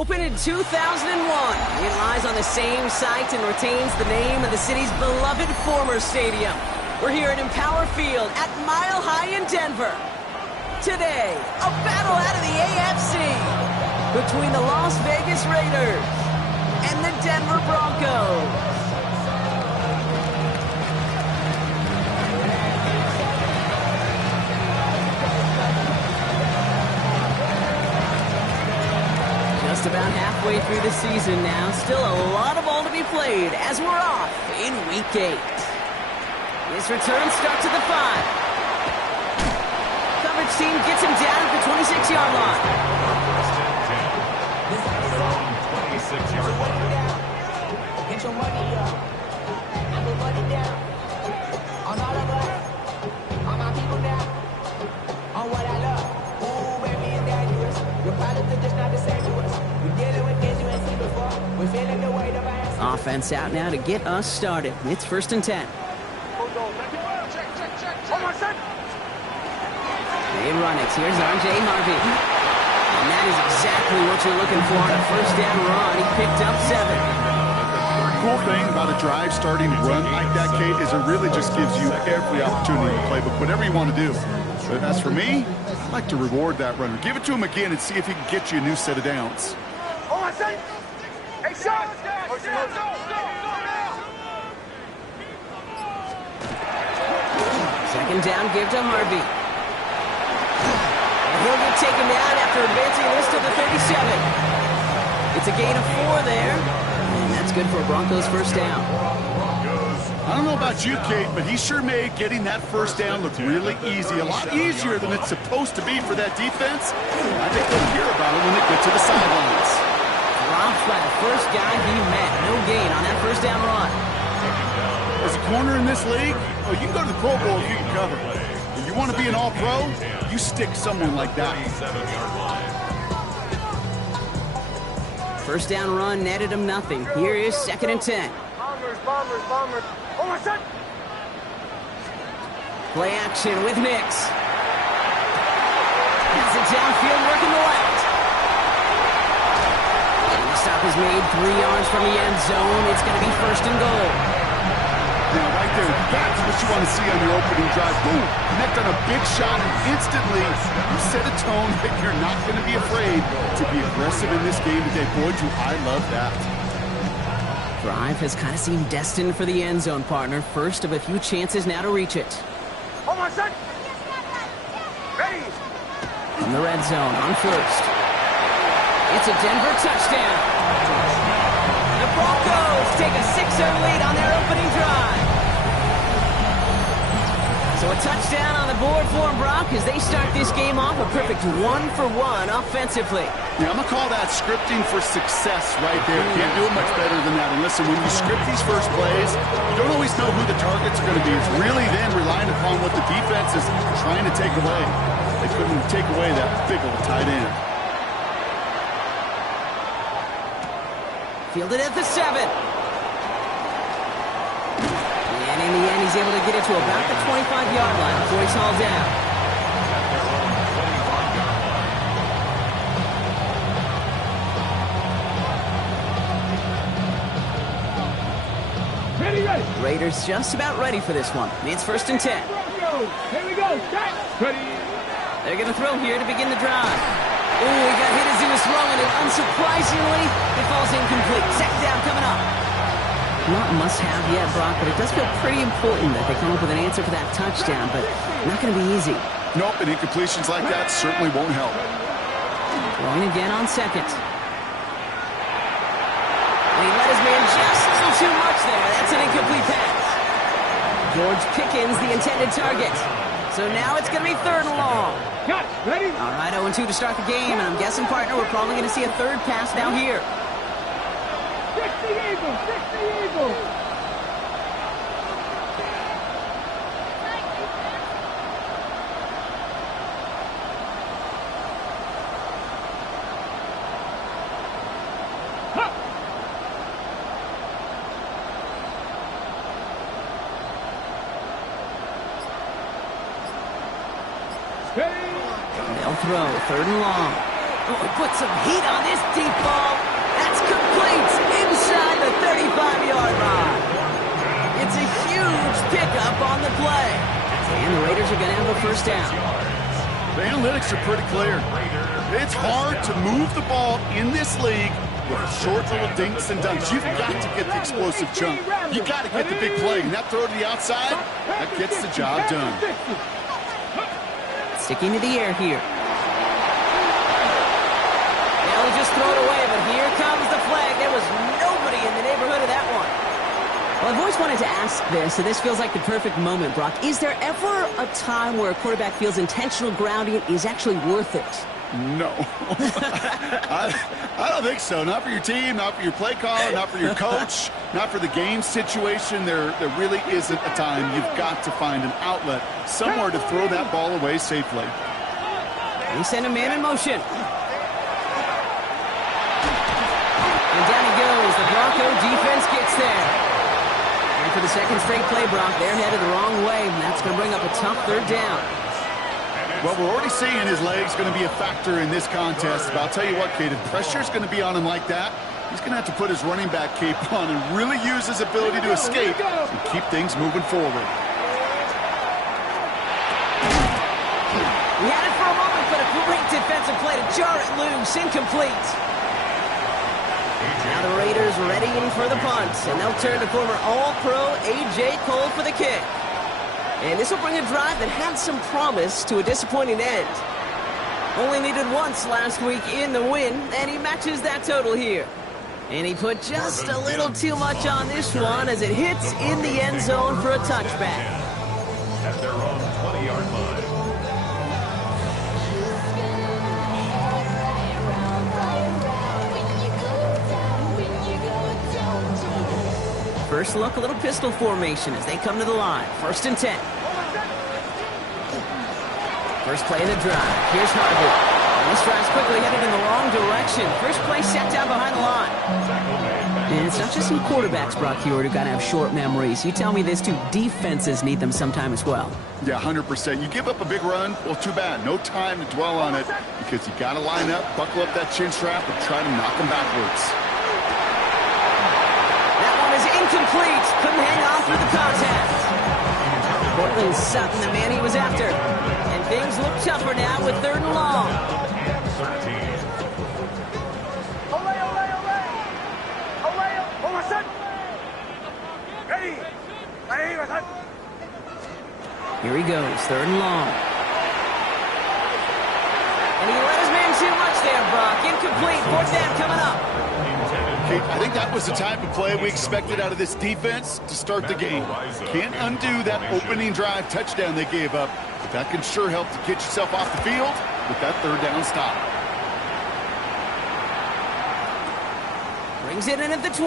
Opened in 2001, it lies on the same site and retains the name of the city's beloved former stadium. We're here at Empower Field at Mile High in Denver. Today, a battle out of the AFC between the Las Vegas Raiders and the Denver Broncos. Just about halfway through the season now. Still a lot of ball to be played as we're off in Week 8. This return starts at the 5. Coverage team gets him down at the 26-yard line. 26-yard line. Get your money up. I put money down. On all of us. On my people now. On what I love. Ooh, baby, it's dangerous. Your products are just not the same to us. We're dealing with things you ain't seen before. We're feeling the weight of our hands. Offense out now to get us started. It's 1st and 10. They run it. Here's R.J. Harvey. And that is exactly what you're looking for on a 1st down run. He picked up 7. Cool thing about a drive starting run like that, Kate, is it really just gives you every opportunity to play, but whatever you want to do. But as for me, I like to reward that runner. Give it to him again and see if he can get you a new set of downs. Hey, shot! Second down, give to Harvey. And he'll get taken down after advancing this to the 37. It's a gain of 4 there. And that's good for a Broncos 1st down. I don't know about you, Kate, but he sure made getting that 1st down look really easy. A lot easier than it's supposed to be for that defense. I think they'll hear about it when they get to the sidelines. Dropped by the first guy he met. No gain on that 1st down run. As a corner in this league, oh, you can go to the Pro Bowl if you can cover. If you want to be an all-pro, you stick someone like that. 1st down run netted him nothing. Here is 2nd and 10. Bombers. Oh, my son! Play action with Nix. Has it downfield, working the left. And the stop is made 3 yards from the end zone. It's going to be 1st and goal. Now, right there, that's what you want to see on your opening drive. Boom! Connect on a big shot, and instantly you set a tone that you're not going to be afraid to be aggressive in this game today. Boy, do I love that. Drive has kind of seemed destined for the end zone, partner. First of a few chances now to reach it. Oh, my son! Ready! From the red zone on 1st. It's a Denver touchdown. The Broncos take a 6-0 lead on their opening drive. So a touchdown on the board for them, Brock, as they start this game off a perfect 1-for-1 offensively. Yeah, I'm going to call that scripting for success right there. Can't do it much better than that. And listen, when you script these first plays, you don't always know who the targets are going to be. It's really then relying upon what the defense is trying to take away. They couldn't take away that big old tight end. Fielded at the 7. And in the end, he's able to get it to about the 25-yard line before he's hauled down. Ready! Raiders just about ready for this one. It's 1st and 10. Here we go! Ready! They're going to throw here to begin the drive. Oh, he got hit as he was throwing it. Unsurprisingly, it falls incomplete. 2nd down coming up. Not must-have yet, Brock, but it does feel pretty important that they come up with an answer for that touchdown, but not going to be easy. Nope, and incompletions like that certainly won't help. Throwing again on 2nd. And he let his man just a little too much there. That's an incomplete pass. George Pickens, the intended target. So now it's going to be 3rd and long. Got it. Ready? All right, 0-2 to start the game, and I'm guessing, partner, we're probably going to see a 3rd pass now here. 60 Eagles! 60 Eagles! They'll throw 3rd and long. Oh, he put some heat on this deep ball. That's complete inside the 35-yard line. It's a huge pickup on the play. And the Raiders are going to have a first down. The analytics are pretty clear. It's hard to move the ball in this league with short little dinks and dunks. You've got to get the explosive chunk. You've got to get the big play. And that throw to the outside, that gets the job done. Sticking to the air here. They'll just throw it away, but here comes the flag. There was nobody in the neighborhood of that one. Well, I've always wanted to ask this, and this feels like the perfect moment, Brock. Is there ever a time where a quarterback feels intentional grounding is actually worth it? No. I don't think so. Not for your team, not for your play caller, not for your coach, not for the game situation. There really isn't a time. You've got to find an outlet, somewhere to throw that ball away safely. He sent a man in motion. And down he goes. The Bronco defense gets there. And for the second straight play, Brock, they're headed the wrong way, and that's going to bring up a tough third down. Well, we're already seeing his legs going to be a factor in this contest. But I'll tell you what, Kate, if pressure's going to be on him like that, he's going to have to put his running back cape on and really use his ability to escape and keep things moving forward. He had it for a moment, but a great defensive play to jar it loose. Incomplete. Now the Raiders readying for the punt, and they'll turn to former All-Pro A.J. Cole for the kick. And this will bring a drive that had some promise to a disappointing end. Only needed once last week in the win, and he matches that total here. And he put just a little too much on this one as it hits in the end zone for a touchback. At their own 20-yard line. First look, a little pistol formation as they come to the line. 1st and 10. First play of the drive. Here's Harvey. And this drive's quickly headed in the wrong direction. First play set down behind the line. And it's not just some quarterbacks, Brock, here who've got to have short memories. You tell me this too, defenses need them sometime as well. Yeah, 100%. You give up a big run, well, too bad. No time to dwell on it because you got to line up, buckle up that chin strap, and try to knock them backwards. Incomplete. Couldn't hang on through the contact. Portland Sutton, the man he was after. And things look tougher now with 3rd and long. Here he goes, 3rd and long. And he let his man too much there, Brock. Incomplete. 4th down coming up. I think that was the type of play we expected out of this defense to start the game. Can't undo that opening drive touchdown they gave up, but that can sure help to get yourself off the field with that 3rd down stop. Brings it in at the 12.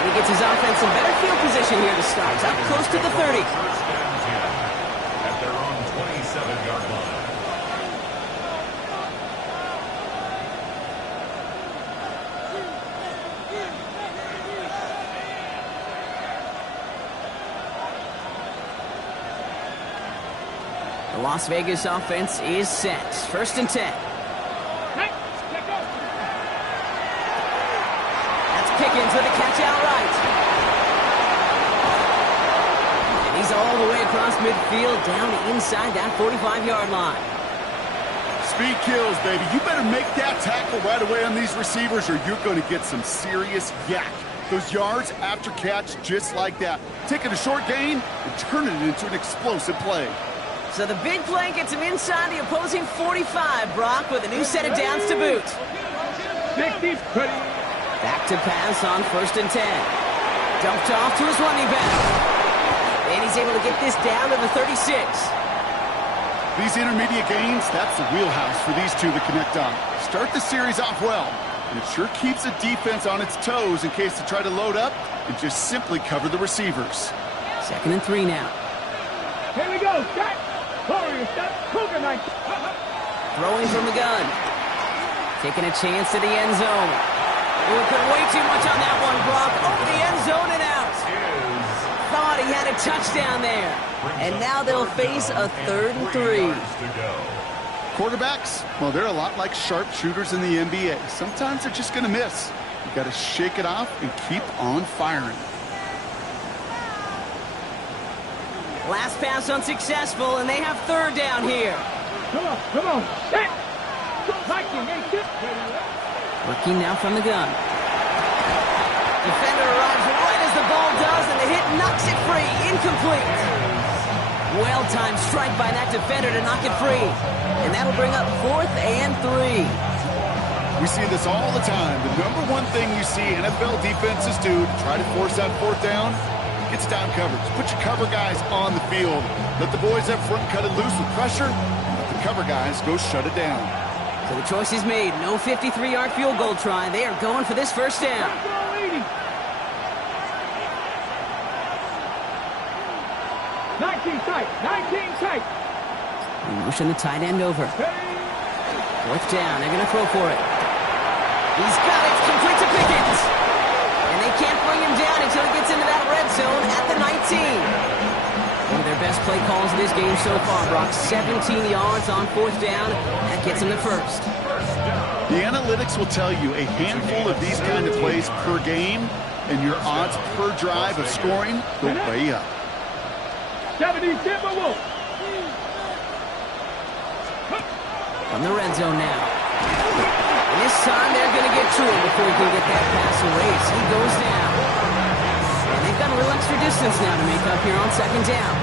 And he gets his offense in better field position here to start. Up close to the 30. At their own 27-yard line. The Las Vegas offense is set. 1st and 10. That's Pickens with a catch outright. And he's all the way across midfield down inside that 45-yard line. Speed kills, baby. You better make that tackle right away on these receivers or you're going to get some serious yak. Those yards after catch just like that. Taking a short gain and turning it into an explosive play. So the big play gets him inside the opposing 45, Brock, with a new set of downs to boot. Back to pass on 1st and 10. Dumped off to his running back. And he's able to get this down to the 36. These intermediate gains, that's the wheelhouse for these two to connect on. Start the series off well, and it sure keeps the defense on its toes in case they try to load up and just simply cover the receivers. 2nd and 3 now. Here we go, Scott. Throwing from the gun. Taking a chance to the end zone. Oh, put way too much on that one, Brock. Over the end zone and out. Thought he had a touchdown there. And now they'll face a 3rd and 3. Quarterbacks, well, they're a lot like sharpshooters in the NBA. Sometimes they're just going to miss. You got to shake it off and keep on firing. Last pass unsuccessful, and they have third down here. Come on, set. Working now from the gun. Defender arrives right as the ball does, and the hit knocks it free. Incomplete. Well-timed strike by that defender to knock it free. And that'll bring up 4th and 3. We see this all the time. The number one thing you see NFL defenses do to try to force that 4th down, gets down coverage. Put your cover guys on the field. Let the boys up front cut it loose with pressure. Let the cover guys go shut it down. So the choice is made. No 53-yard field goal try. They are going for this first down. 19 tight. We motion the tight end over. 4th down. They're going to throw for it. He's got it. Complete to Pickens. And they can't bring him down until he gets into that red zone at the 19. One of their best play calls of this game so far, Brock. 17 yards on 4th down. That gets them the first. The analytics will tell you a handful of these kind of plays per game, and your odds per drive of scoring go way up. 70 Timberwolves. From the red zone now. And this time they're going to get to him before he can get that pass away. So he goes down. And they've got a little extra distance now to make up here on 2nd down.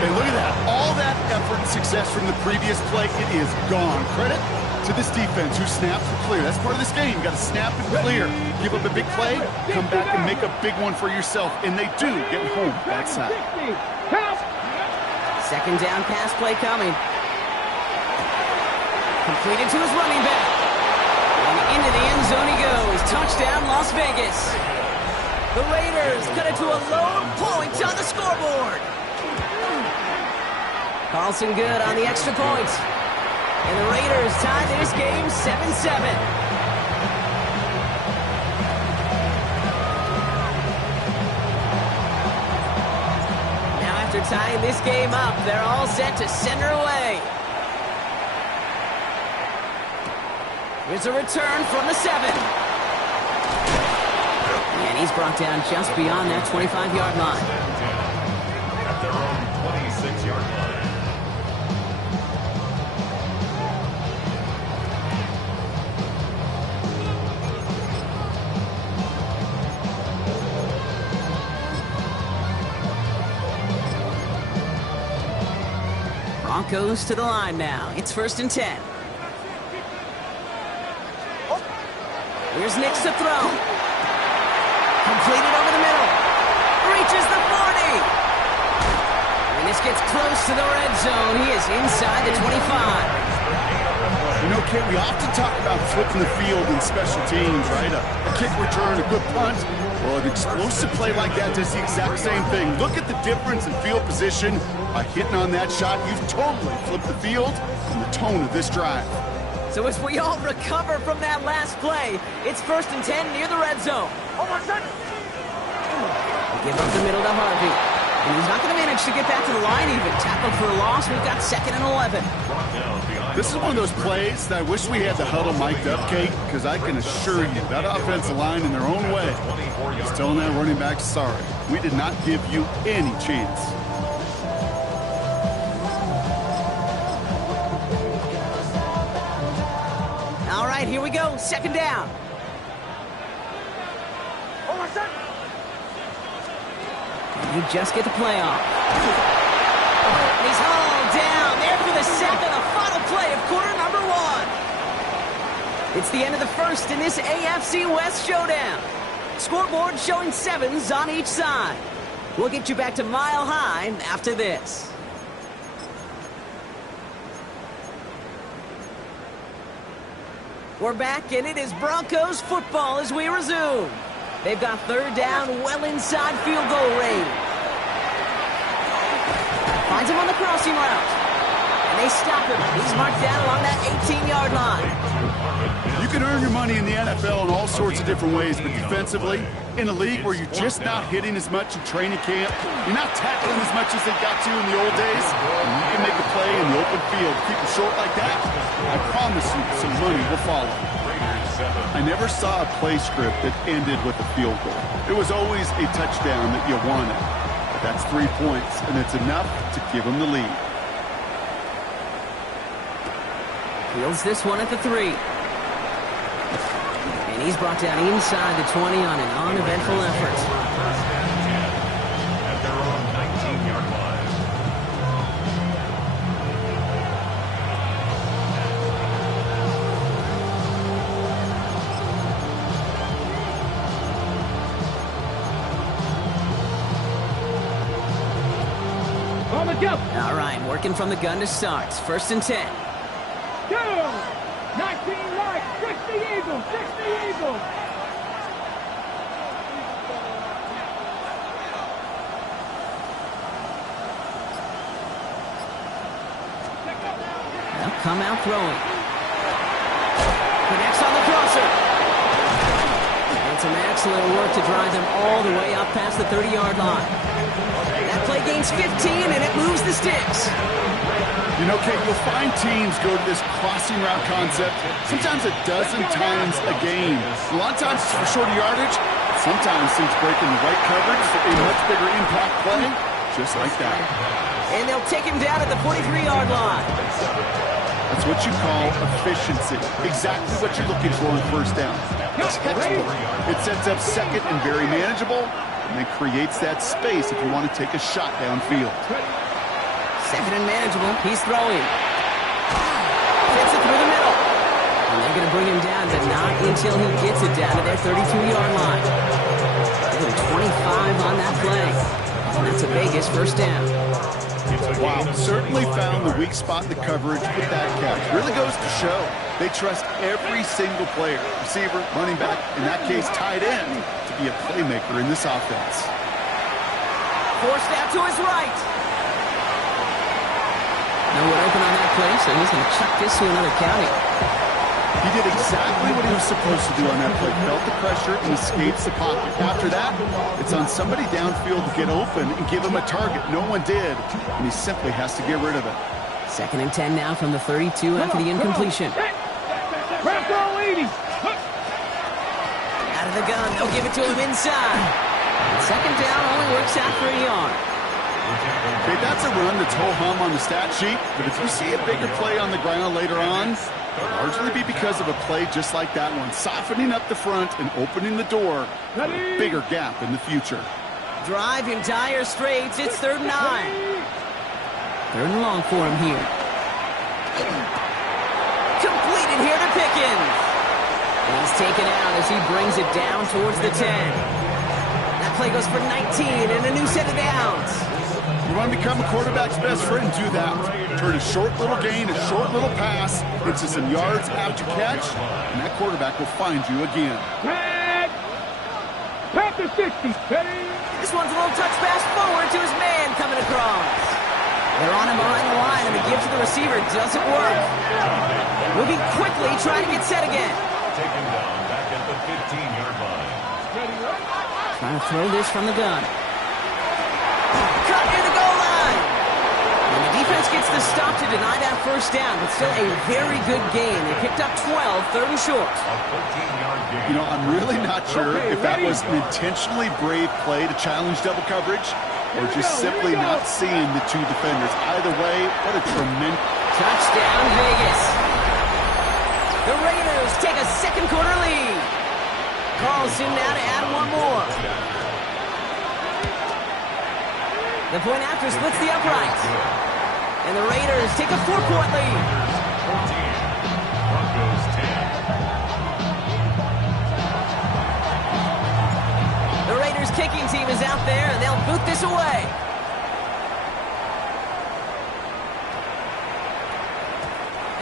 Hey, look at that. All that effort and success from the previous play, it is gone. Credit to this defense who snaps and clear. That's part of this game. You got to snap and clear. Give up a big play, come back and make a big one for yourself. And they do get home backside. 2nd down pass play coming. Completed to his running back. And into the end zone he goes. Touchdown, Las Vegas. The Raiders cut it to a lone point on the scoreboard. Carlson good on the extra point. And the Raiders tie this game 7-7. Now after tying this game up, they're all set to center away. Here's a return from the 7. And he's brought down just beyond that 25-yard line. At their own 26-yard line. Broncos to the line now. It's 1st and 10. Here's Nix to throw. Completed over the middle. Reaches the 40. And this gets close to the red zone. He is inside the 25. You know, Kate, we often talk about flipping the field in special teams, right? A kick return, a good punt. Well, an explosive play like that does the exact same thing. Look at the difference in field position. By hitting on that shot, you've totally flipped the field and the tone of this drive. So as we all recover from that last play, it's 1st and 10 near the red zone. They give up the middle to Harvey. And he's not going to manage to get back to the line even. Tackled for a loss. We've got 2nd and 11. This is one of those plays that I wish we had the huddle mic'd up, Kate, because I can assure you that offensive line in their own way is telling that running back, sorry, we did not give you any chance. All right, here we go. 2nd down. And you just get the play off. And he's hauled down there for the sack on the final play of quarter number 1. It's the end of the first in this AFC West showdown. Scoreboard showing 7s on each side. We'll get you back to Mile High after this. We're back, and it is Broncos football as we resume. They've got 3rd down, well inside field goal range. Finds him on the crossing route. And they stop him. He's marked down along that 18-yard line. You can earn your money in the NFL in all sorts of different ways, but defensively, in a league where you're just not hitting as much in training camp, you're not tackling as much as they got to in the old days, and you can make a play in the open field, keep it short like that, I promise you some money will follow. I never saw a play script that ended with a field goal. It was always a touchdown that you wanted. But that's 3 points, and it's enough to give them the lead. Fields this one at the 3. And he's brought down inside the 20 on an uneventful effort. At their own 19-yard line. On the jump. All right, working from the gun to start. 1st and 10. Go. 19 right. 60 Eagles. 60 Eagles. They'll come out throwing. Connects on the crosser. And some excellent work to drive them all the way up past the 30-yard line. That play gains 15, and it moves the sticks. You know, Kate, you'll find teams go to this crossing route concept sometimes a dozen times a game. A lot of times it's for shorter yardage. Sometimes things break in the right coverage for a much bigger impact play, just like that. And they'll take him down at the 43-yard line. That's what you call efficiency. Exactly what you're looking for in 1st down. It sets up 2nd and very manageable, and then creates that space if you want to take a shot downfield. 2nd and manageable. He's throwing. Gets it through the middle. And they're going to bring him down, but not until he gets it down to their 32-yard line. Give him 25 on that play. And that's a Vegas 1st down. Wow, certainly found the weak spot in the coverage with that catch. Really goes to show they trust every single player, receiver, running back, in that case tight end, to be a playmaker in this offense. Forced out to his right. No one open on that play, so he's going to chuck this to another county. He did exactly what he was supposed to do on that play. Felt the pressure and escapes the pocket. After that, it's on somebody downfield to get open and give him a target. No one did, and he simply has to get rid of it. 2nd and 10 now from the 32 after the incompletion. Rock all 80. Out of the gun, they'll give it to him inside. And 2nd down only works out for a yard. Okay, that's a run that's ho-hum on the stat sheet, but if you see a bigger play on the ground later on, it'll largely be because of a play just like that one, softening up the front and opening the door for a bigger gap in the future. Drive in dire straits. It's 3rd and 9. 3rd and long for him here. Completed here to Pickens. And he's taken out as he brings it down towards the 10. That play goes for 19 and a new set of downs. You want to become a quarterback's best friend, do that. Turn a short little gain, a short little pass into some yards after catch, and that quarterback will find you again. Pass to 60. This one's a little touch pass forward to his man coming across. They're on him behind the line, and the give to the receiver doesn't work. Moving quickly, trying to get set again. Take him down back at the 15-yard line. Trying to throw this from the gun. Cut near the goal line. And the defense gets the stop to deny that 1st down, but still a very good game. They picked up 12, 3rd and short. A 14-yard gain. You know, I'm really not sure if that was an intentionally brave play to challenge double coverage or just simply not seeing the two defenders. Either way, what a tremendous... Touchdown, Vegas. The Raiders take a 2nd quarter lead. Carlson now to add one more. The point after splits the uprights. And the Raiders take a 4-point lead. 14. Broncos 10. The Raiders kicking team is out there, and they'll boot this away.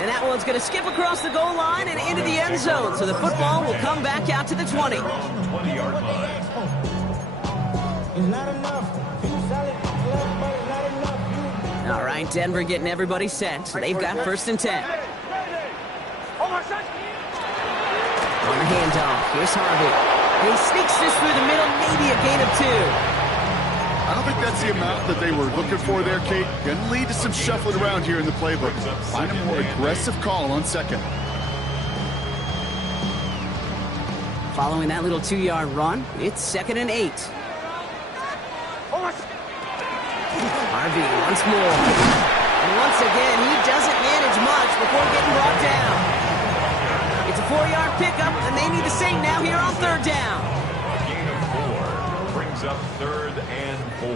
And that one's going to skip across the goal line and into the end zone. So the football will come back out to the 20. 20-yard line. It's not enough. You solid, but it's not enough. All right, right, Denver getting everybody set. So they've got 1st and 10. On the handoff, here's Harvey. He sneaks this through the middle, maybe a gain of 2. I don't think that's the amount that they were looking for there, Kate. Going to lead to some shuffling around here in the playbook. Find a more aggressive call on 2nd. Following that little 2-yard run, it's 2nd and 8. Harvey once more. And once again, he doesn't manage much before getting brought down. It's a 4-yard pickup, and they need the same now here on 3rd down. A gain of 4 brings up 3rd and 4.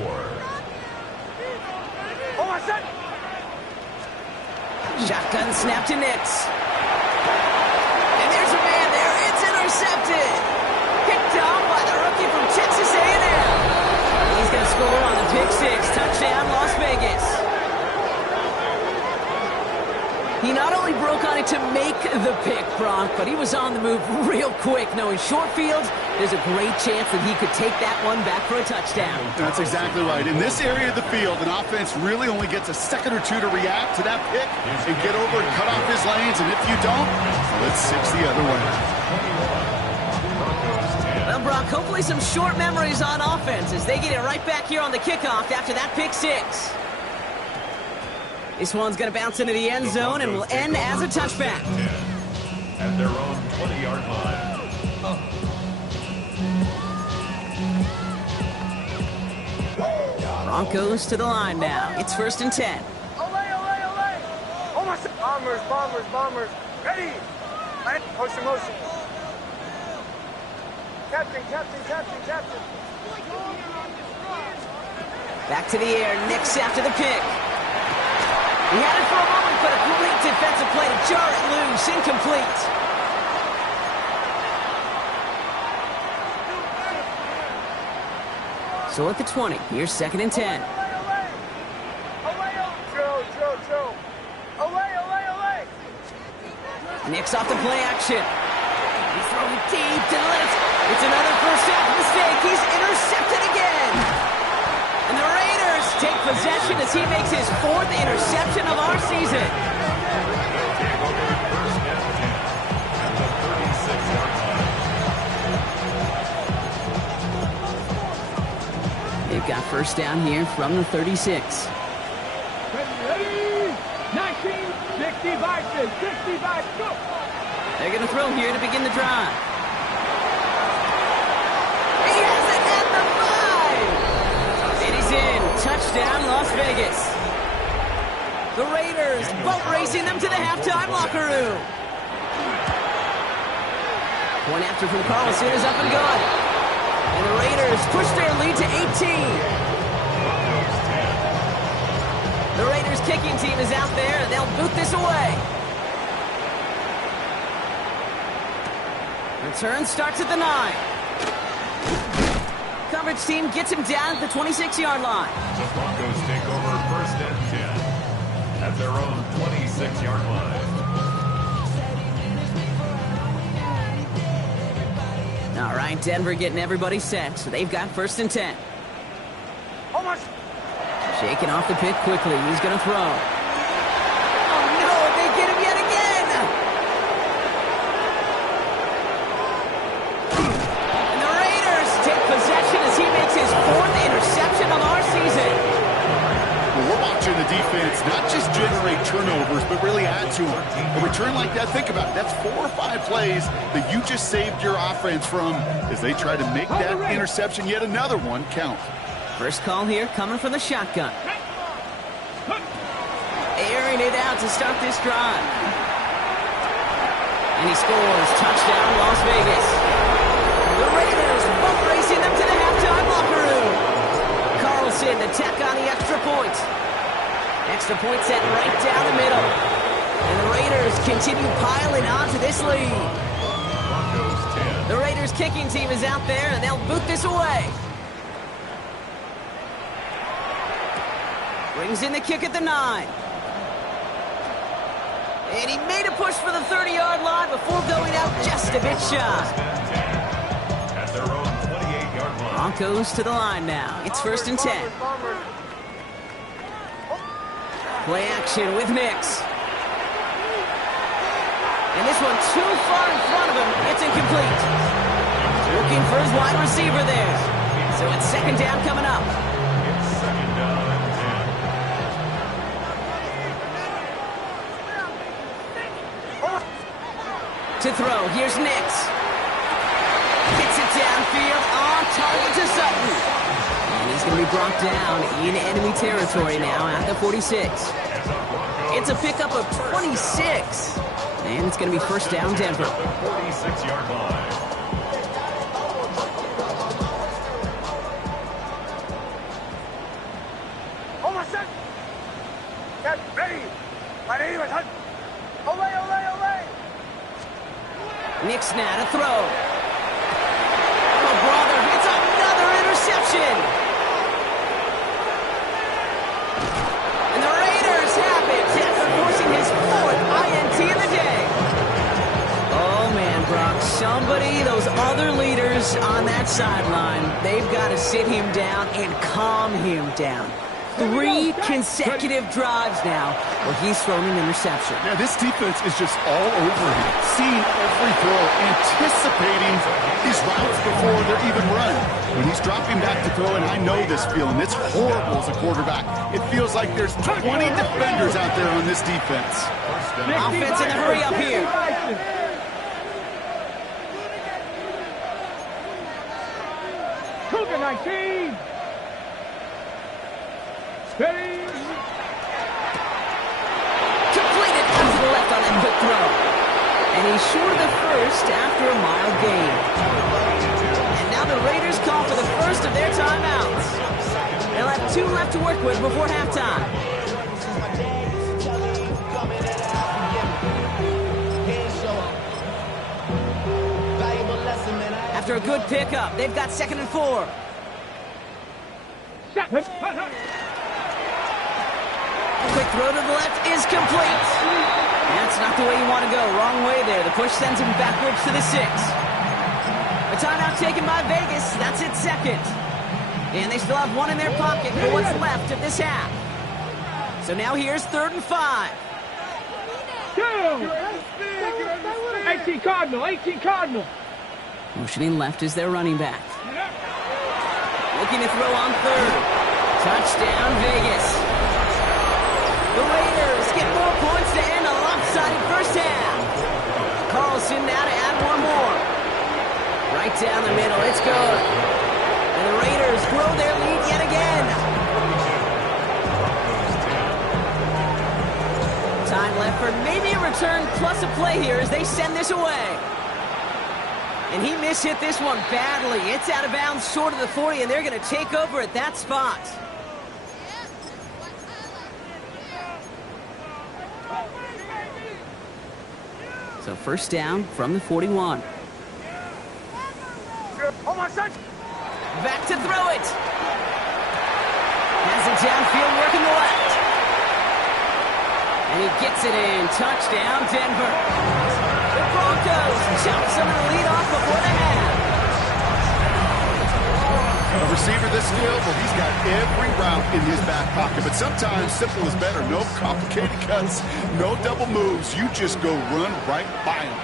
Shotgun snap to Nix. And there's a man there. It's intercepted. Picked off by the rookie from Texas A&M. He's going to score on the pick 6. Touchdown, Las Vegas. He not only broke on it to make the pick, Brock, but he was on the move real quick. Knowing short field, there's a great chance that he could take that one back for a touchdown. That's exactly right. In this area of the field, an offense really only gets a second or two to react to that pick and get over and cut off his lanes. And if you don't, let's 6 the other way. Well, Brock, hopefully some short memories on offense as they get it right back here on the kickoff after that pick 6. This one's going to bounce into the end zone and will end as a touchback. At their own 20-yard line. Broncos to the line now. It's 1st and 10. Bombers. Ready. Motion. Captain. Back to the air. Nix after the pick. He had it for a moment, but a great defensive play to jar it loose. Incomplete. So at the 20, here's 2nd and 10. Nix off the play action. He's throwing deep to the left. It's another first half mistake. He's intercepted again. And the Raiders take possession as he makes his 4th interception of our season. They've got 1st down here from the 36. Ready. 19, 65, 65, go. They're going to throw here to begin the drive. He has it at the 5. It is in. Touchdown, Las Vegas. The Raiders boat racing them to the halftime locker room. Point after from Carlson is up and good. And the Raiders push their lead to 18. The Raiders kicking team is out there, and they'll boot this away. Return starts at the 9. Coverage team gets him down at the 26-yard line. The Broncos take over 1st and 10 at their own 26-yard line. All right, Denver getting everybody set, so they've got 1st and 10. Shaking off the pick quickly. He's going to throw. Oh, no, they get him yet again. And the Raiders take possession as he makes his 4th interception of our season. Well, we're watching the defense not just generate turnovers, but really add to them. A return like that, think about it. That's 4 or 5 plays that you just saved your offense from as they try to make that interception, yet another one, count. First call here coming from the shotgun. Airing it out to start this drive. And he scores. Touchdown, Las Vegas. The Raiders boat racing them to the halftime locker room. Carlson to tack on the extra point. Extra point set right down the middle. And the Raiders continue piling on to this lead. The Raiders kicking team is out there, and they'll boot this away. Brings in the kick at the 9. And he made a push for the 30-yard line before going out just a bit shy. At their own 28-yard line. Broncos to the line now. It's 1st and 10. Play action with Nix. And this one too far in front of him. It's incomplete. Looking for his wide receiver there. So it's second down coming up. It's second down and 10. To throw, here's Nix. Hits it downfield, on target to Sutton. And he's going to be brought down in enemy territory now at the 46. It's a pickup of 26. And it's going to be first down Denver. 46-yard line. Hold on, son. Get ready. My name is Hunt. Olay, olay, olay. Nix now to throw. Oh, brother, it's another interception. And the Raiders have it. Denver forcing his fourth INT of the day. Oh, man, Brock, somebody, those other leaders on that sideline, they've got to sit him down and calm him down. 3 consecutive drives now where he's thrown an interception. Yeah, this defense is just all over him, seeing every throw, anticipating these routes before they're even run. When he's dropping back to throw, and I know this feeling, it's horrible as a quarterback. It feels like there's 20 defenders out there on this defense. Offense in a hurry up here. Cougar 19. Steady. Completed out to the left on that quick throw. And he's short of the first after a mile gain. And now the Raiders call for the first of their timeouts. They'll have 2 left to work with before halftime. After a good pickup, they've got 2nd and 4. Quick throw to the left is complete. That's not the way you want to go. Wrong way there. The push sends him backwards to the 6. A timeout taken by Vegas. That's its 2nd. And they still have 1 in their pocket for what's left of this half. So now here's 3rd and 5. 18 Cardinal, 18 Cardinal. Motioning left is their running back. Looking to throw on 3rd. Touchdown, Vegas. The Raiders get more points to end a lopsided first half. Carlson now to add 1 more. Right down the middle, it's good. And the Raiders grow their lead yet again. Time left for maybe a return plus a play here as they send this away. And he mishit this one badly. It's out of bounds short of the 40, and they're going to take over at that spot. So first down from the 41. Hold on, son. Back to throw it. Has it downfield working the left. And he gets it in. Touchdown, Denver. The Broncos jump some of the lead off before the half. A receiver this skilled, well, he's got every route in his back pocket. But sometimes simple is better. No complicated cuts, no double moves. You just go run right by him.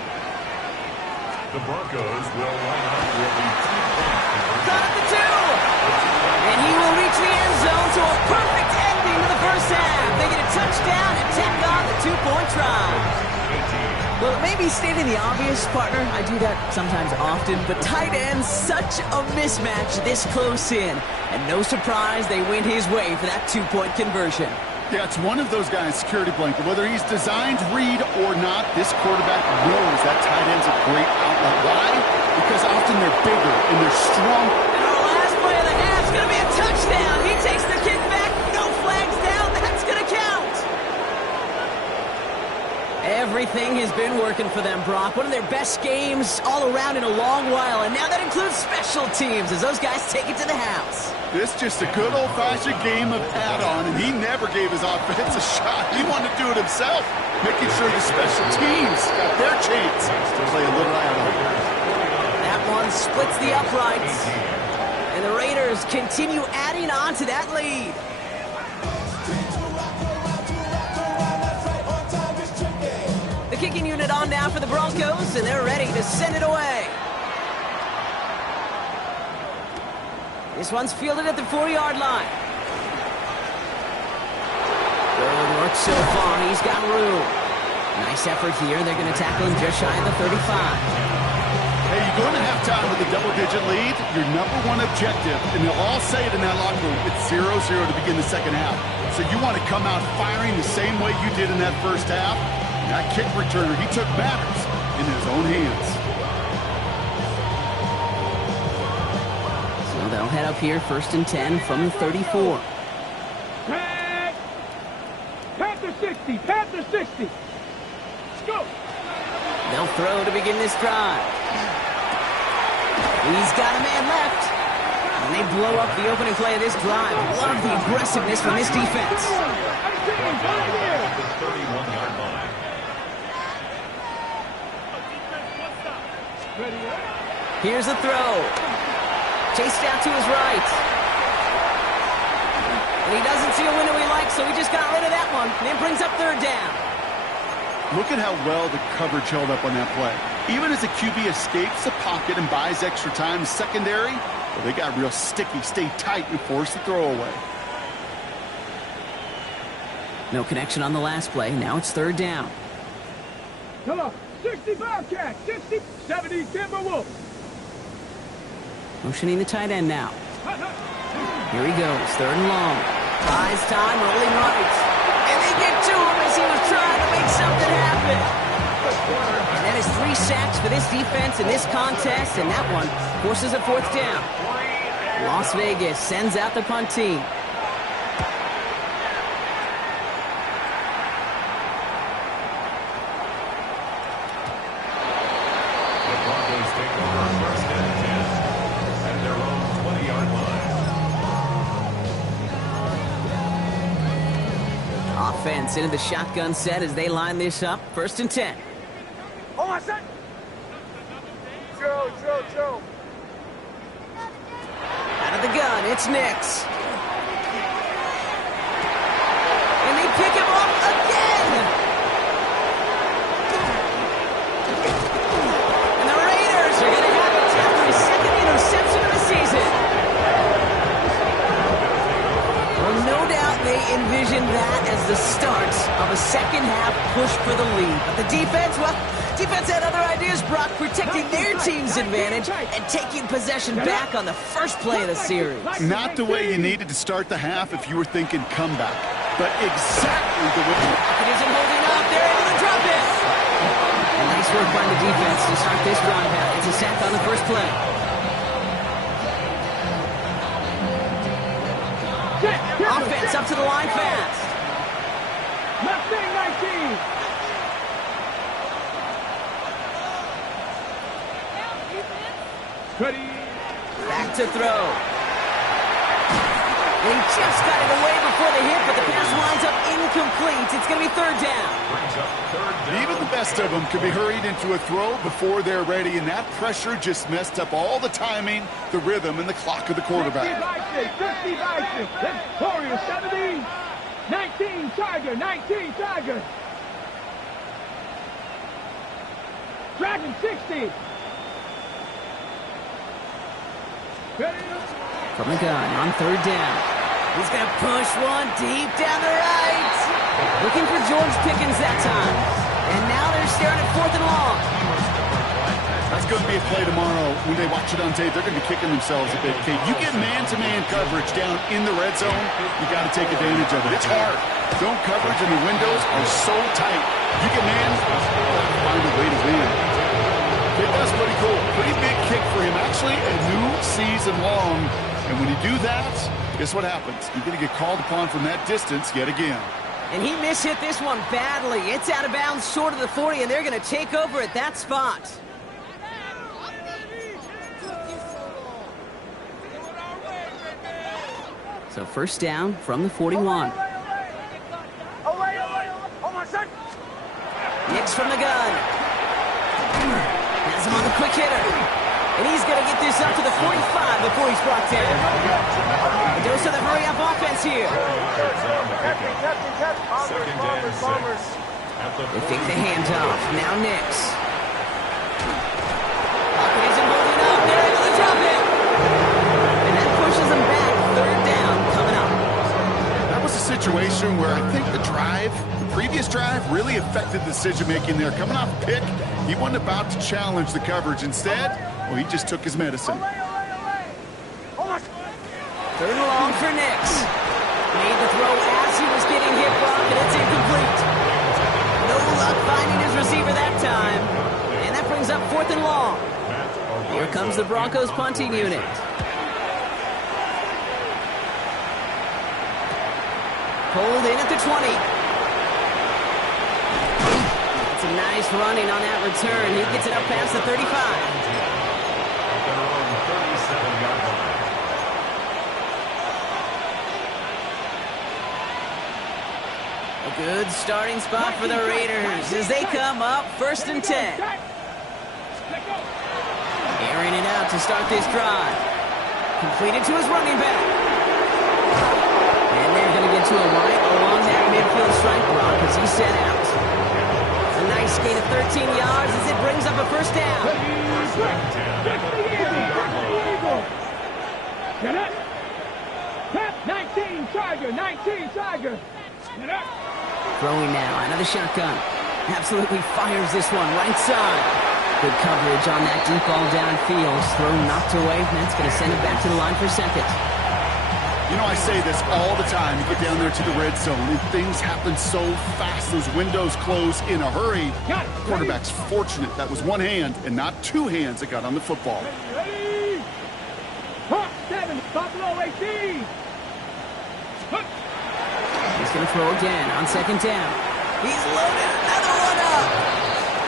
The Broncos will line up with the 2-point conversion. Got the 2. And he will reach the end zone to a perfect ending to the first half. They get a touchdown and tack on the 2-point try. Well, it may be stating the obvious, partner. I do that sometimes often, but tight ends, such a mismatch this close in. And no surprise, they went his way for that 2-point conversion. Yeah, it's one of those guys' security blanket. Whether he's designed read or not, this quarterback knows that tight end's a great outlet. Why? Because often they're bigger and they're strong. And our last play of the half's going to be a touchdown. He takes the kick back. No flags down. That's going to count. Everything has been working for them, Brock. One of their best games all around in a long while. And now that includes special teams as those guys take it to the house. This just a good old-fashioned game of add-on, and he never gave his offense a shot. He wanted to do it himself, making sure the special teams got their chance to play a little add-on. That one splits the uprights. And the Raiders continue adding on to that lead. kicking unit on now for the Broncos, and they're ready to send it away. This one's fielded at the 4-yard line. Good work so far. He's got room. Nice effort here. They're going to tackle him just shy of the 35. Hey, you go into halftime with a double-digit lead, your number one objective, and they'll all say it in that locker room, it's 0-0 to begin the second half. So you want to come out firing the same way you did in that first half. And that kick returner, he took matters in his own hands. So they'll head up here, 1st and 10 from the 34. Panther 60, Panther 60. Let's go. They'll throw to begin this drive. He's got a man left. And they blow up the opening play of this drive. Love the aggressiveness from this defense. 31-yard line. Here's a throw. Chased out to his right. And he doesn't see a window he likes, so he just got rid of that one. And it brings up 3rd down. Look at how well the coverage held up on that play. Even as the QB escapes the pocket and buys extra time, secondary, well, they got real sticky, stay tight, and force the throw away. No connection on the last play. Now it's 3rd down. Come on. 60 Bobcat, 60, 70 Timberwolves. Motioning the tight end now. Here he goes, 3rd and long. Buys time, rolling right. And they get to him as he was trying to make something happen. And that is 3 sacks for this defense in this contest, and that one forces a 4th down. Las Vegas sends out the punt team. The Broncos take over 1st and 10 at their own 20-yard line. Offense into the shotgun set as they line this up. 1st and 10. Hold on, son. Joe. Out of the gun, it's Nix. And they pick him up again. And the Raiders are going to have it after his 2nd interception of the season. Well, no doubt they envisioned that as the start of a second-half push for the lead. But the defense, well, defense had other ideas, Brock, protecting their team's advantage and taking possession back on the first play of the series. Not the way you needed to start the half if you were thinking comeback, but exactly the way. It isn't holding up. They're able to drop it. And nice work by the defense to start this drive out. It's a sack on the first play. Offense up to the line fast. Mustang 19. Ready. Back to throw. And he just got it away before the hit, but the pass winds up incomplete. It's going to be 3rd down. Brings up 3rd down. Even the best of them can be hurried into a throw before they're ready, and that pressure just messed up all the timing, the rhythm, and the clock of the quarterback. 50 Bison. That's Warrior 70. 19 Tiger. 19 Tiger. Dragon 60. From the gun on 3rd down. He's going to push one deep down the right. Looking for George Pickens that time. And now they're staring at 4th and long. That's going to be a play tomorrow. When they watch it on tape, they're going to be kicking themselves a bit. Okay, you get man-to-man coverage down in the red zone, you got to take advantage of it. It's hard. Zone coverage and the windows are so tight. You get man, find a way to win. Okay, that's pretty cool. Pretty big kick for him. Actually, a new season long. And when you do that, guess what happens? You're going to get called upon from that distance yet again. And he mishit this one badly. It's out of bounds short of the 40, and they're going to take over at that spot. So 1st down from the 41. Nix from the gun. Has him on the quick hitter. And he's going to get this up to the 45 before he's brought down. A dose of the hurry-up offense here. Captain. Bombers. They fake the handoff. Now Nix. Pocket isn't holding up. They're able to drop it. And that pushes them back. Third down coming up. That was a situation where I think the previous drive, really affected the decision-making there. Coming off a pick, he wasn't about to challenge the coverage. Instead, well, he just took his medicine. Third and long for Nix. Made the throw as he was getting hit, Brock, and it's incomplete. No luck finding his receiver that time. And that brings up 4th and long. Here comes the Broncos punting unit. Pulled in at the 20. It's a nice running on that return. He gets it up past the 35. A good starting spot for the Raiders as they come up 1st and 10. Airing it out to start this drive. Completed to his running back. And they're going to get to him right along that midfield strike block as he's set out. A nice gain of 13 yards as it brings up a 1st down. Get up. Tap 19 Charger, 19 Charger. Get up. Throwing now out of the shotgun. Absolutely fires this one right side. Good coverage on that deep ball downfield. Throw knocked away, and that's going to send it back to the line for 2nd. You know, I say this all the time. You get down there to the red zone, and things happen so fast. Those windows close in a hurry. Quarterback's fortunate that was one hand and not two hands that got on the football. Ready? Hawk 7, Buffalo 18. He's going to throw again on 2nd down. He's loaded another one up.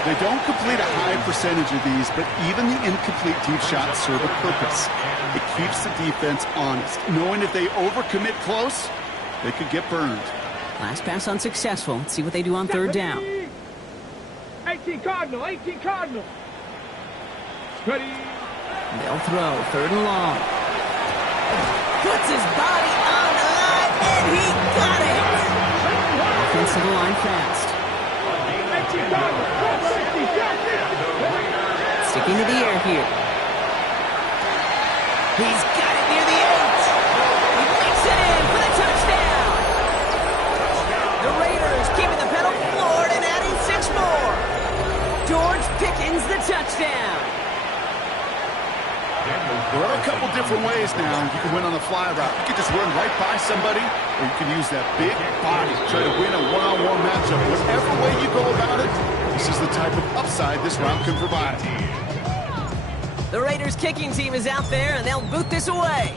They don't complete a high percentage of these, but even the incomplete deep shots serve a purpose. It keeps the defense honest, knowing if they overcommit close, they could get burned. Last pass unsuccessful. Let's see what they do on 3rd down. 18 Cardinal, 18 Cardinal. Ready? They'll throw 3rd and long. Puts his body on the line, and he got it. Offense to the line fast. Sticking to the air here. He's got it near the 8. He makes it in for the touchdown. The Raiders keeping the pedal floored and adding 6 more. George Pickens the touchdown. There are a couple different ways now. You can win on the fly route. You can just run right by somebody, or you can use that big body to try to win a one-on-one matchup. Whatever way you go about it, this is the type of upside this route can provide. The Raiders kicking team is out there, and they'll boot this away.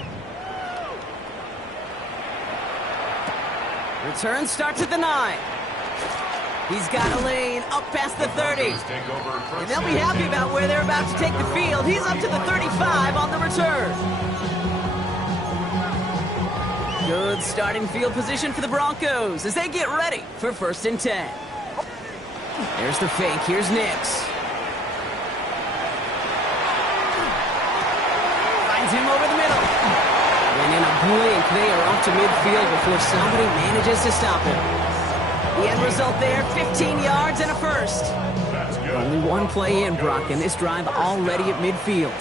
Return starts at the 9. He's got a lane up past the 30. And they'll be happy about where they're about to take the field. He's up to the 35 on the return. Good starting field position for the Broncos as they get ready for 1st and 10. There's the fake. Here's Nix. Finds him over the middle. And in a blink, they are off to midfield before somebody manages to stop him. The end result there, 15 yards and a 1st. Only one play in, Brock, and this drive already at midfield.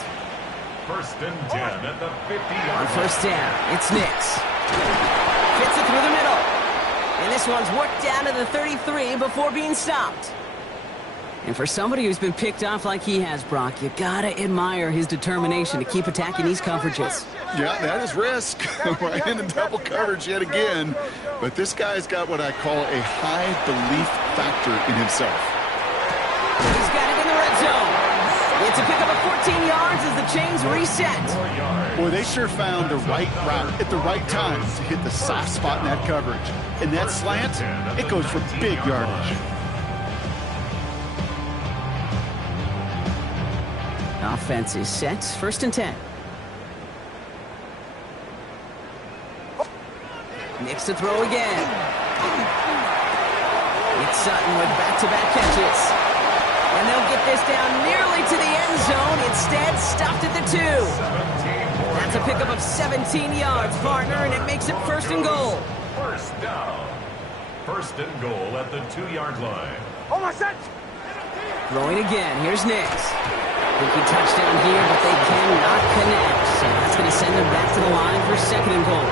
1st and 10 at the 50-yard On 1st down, it's Nix. Fits it through the middle. And this one's worked down to the 33 before being stopped. And for somebody who's been picked off like he has, Brock, you gotta admire his determination to keep attacking these coverages. Yeah, that is risk. Right into double coverage yet again. But this guy's got what I call a high belief factor in himself. He's got it in the red zone. It's a pickup of 14 yards as the chains reset. Boy, they sure found the right route at the right time to hit the soft spot in that coverage. And that slant, it goes for big yardage. Offense is set. 1st and 10. Nix to throw again. It's Sutton with back-to-back catches. And they'll get this down nearly to the end zone. Instead, stopped at the 2. That's a pickup of 17 yards, partner, and it makes it 1st and goal. 1st down. First and goal at the 2-yard line. Oh, my set. Throwing again. Here's Nix. Thinking touchdown here, but they cannot connect. So that's going to send them back to the line for second and goal.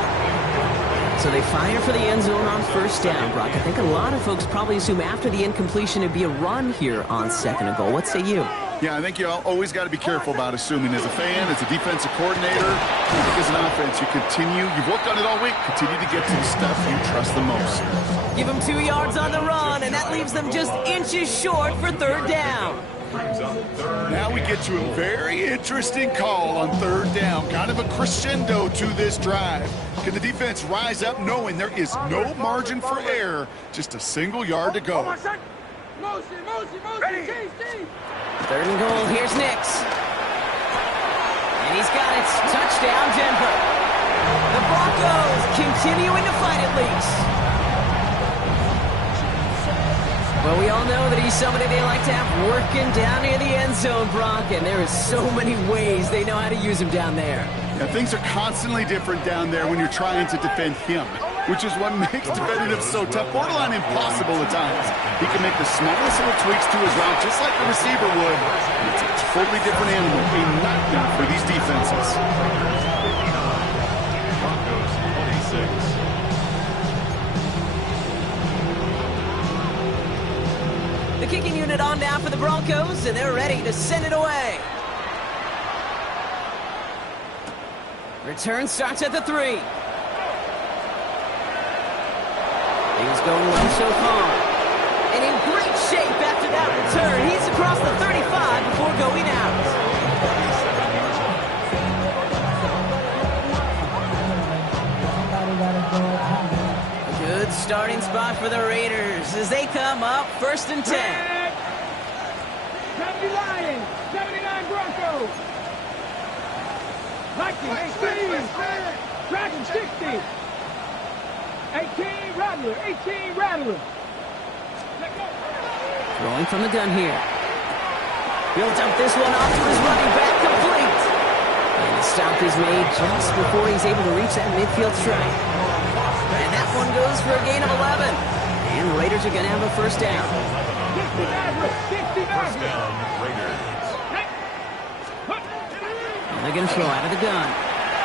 So they fire for the end zone on first down, Brock. I think a lot of folks probably assume after the incompletion it'd be a run here on second and goal. What say you? Yeah, I think you always got to be careful about assuming. As a fan, as a defensive coordinator, as an offense, you've worked on it all week. Continue to get to the stuff you trust the most. Give them 2 yards on the run, and that leaves them just inches short for third down. Now we get to a very interesting call on third down. Kind of a crescendo to this drive. Can the defense rise up knowing there is no margin for error? Just a single yard to go. Ready. Third and goal. Here's Nix. And he's got it. Touchdown, Denver. The Broncos continuing to fight at least. Well, we all know that he's somebody they like to have working down near the end zone, Brock, and there is so many ways they know how to use him down there. Yeah, things are constantly different down there when you're trying to defend him, which is what makes defending him so tough, borderline impossible at times. He can make the smallest little tweaks to his route, just like a receiver would. It's a totally different animal, a nightmare for these defenses. Broncos 26. The kicking unit on now for the Broncos, and they're ready to send it away. Return starts at the 3. Things going well so far. And in great shape after that return. He's across the 35 before going out. Good starting spot for the Raiders as they come up first and 10. 70 Lions, 79 Broncos. Vikings, 16. Dragons, 60. 18 Rattler, 18 Rattler. Throwing from the gun here. Built up this one off to his running back, complete. And the stop is made just before he's able to reach that midfield strike. And that one goes for a gain of 11. And the Raiders are going to have a first down. 60 First down, Raiders. And they're going to throw out of the gun.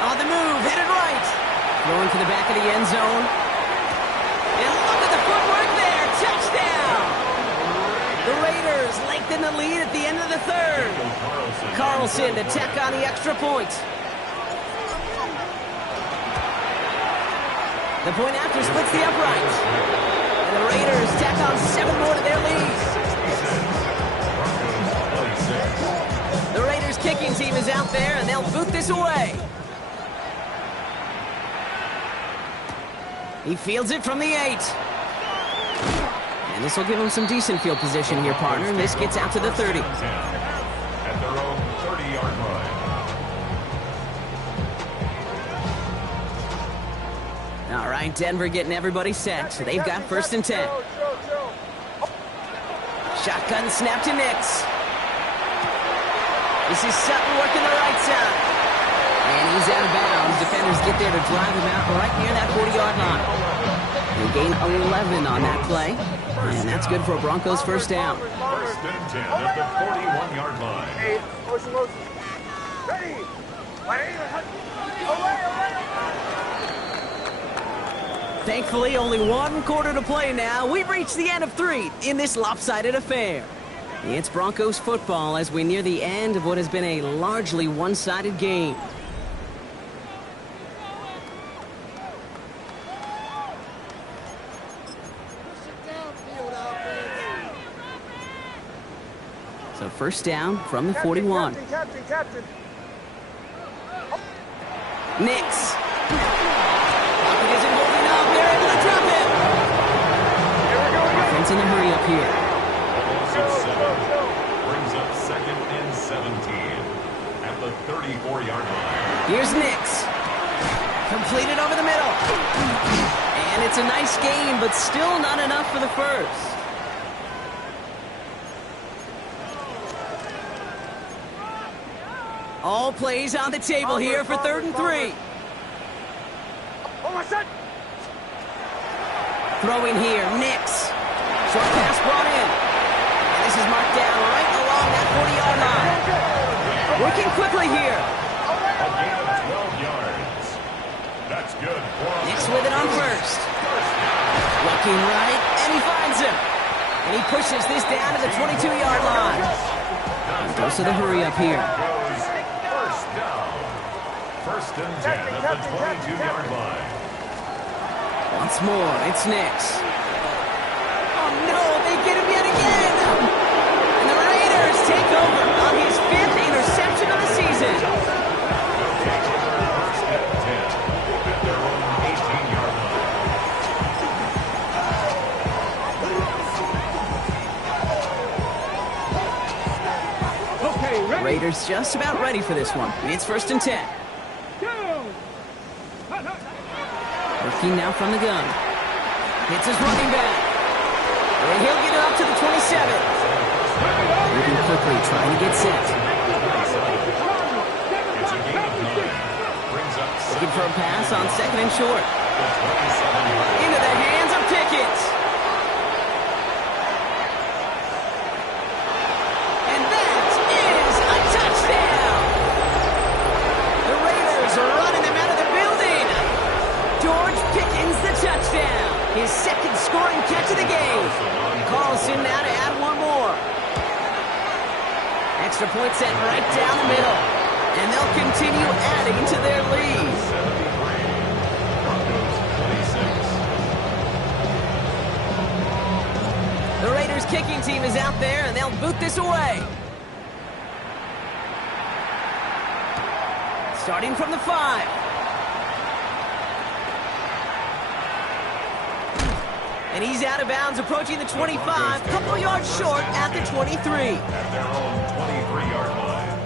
On the move, headed right. Throwing to the back of the end zone. And look at the footwork there. Touchdown. The Raiders lengthen the lead at the end of the third. Carlson to tack on the extra point. The point after splits the upright. And the Raiders tack on 7 more to their lead. The Raiders kicking team is out there, and they'll boot this away. He fields it from the 8. And this will give him some decent field position here, partner. And this gets out to the 30. At their own 30-yard line. All right, Denver getting everybody set. So they've got first and 10. Shotgun snap to Nix. This is Sutton working the right side. And he's out of bounds. Defenders get there to drive him out right near that 40-yard line. They gain 11 on that play. And that's good for a Broncos first down. First and 10 at the 41-yard line. Hey, motion. Ready. Away. Thankfully, only 1 quarter to play now. We've reached the end of 3 in this lopsided affair. It's Broncos football as we near the end of what has been a largely one-sided game. So first down from the 41. Captain. Nix. Pocket isn't holding up. They're able to drop him. Offense in a hurry up here. Brings up second and 17 at the 34-yard line. Here's Nix. Completed over the middle. And it's a nice game, but still not enough for the first. All plays on the table here for third and 3. Oh, my son. Throwing here, Nix. Short pass brought in. And this is marked down right along that 40-yard line. Working quickly here. A gain of 12 yards. That's good. Nix with it on first. Looking right, and he finds him. And he pushes this down to the 22-yard line. Goes to the hurry up here. First down. First and 10 at the 22-yard line. Once more, it's Nix. Oh no, they get him yet again! And the Raiders take over on his 5th interception of the season. First and 10 at their own 18-yard line. Okay, ready? Raiders just about ready for this one. It's first and 10. Working now from the gun. Hits his running back. And he'll get it up to the 27. Moving quickly, trying to get set. It's a gain of 9. Brings up Looking for a pass on second and short. 27. Into the hands of Pickett. And that is a touchdown. The Raiders are running them out of the building. George Pickens the touchdown. His second scoring catch of the game. Carlson now to add one more. Extra point set right down the middle. And they'll continue adding to their lead. 73. Broncos 26. The Raiders kicking team is out there, and they'll boot this away. Starting from the 5. And he's out of bounds, approaching the 25, couple yards short at the 23. At their own 23-yard line.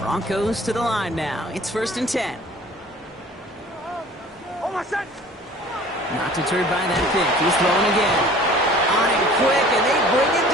Broncos to the line now. It's first and 10. Almost set. Not deterred by that pick. He's throwing again. On him quick, and they bring him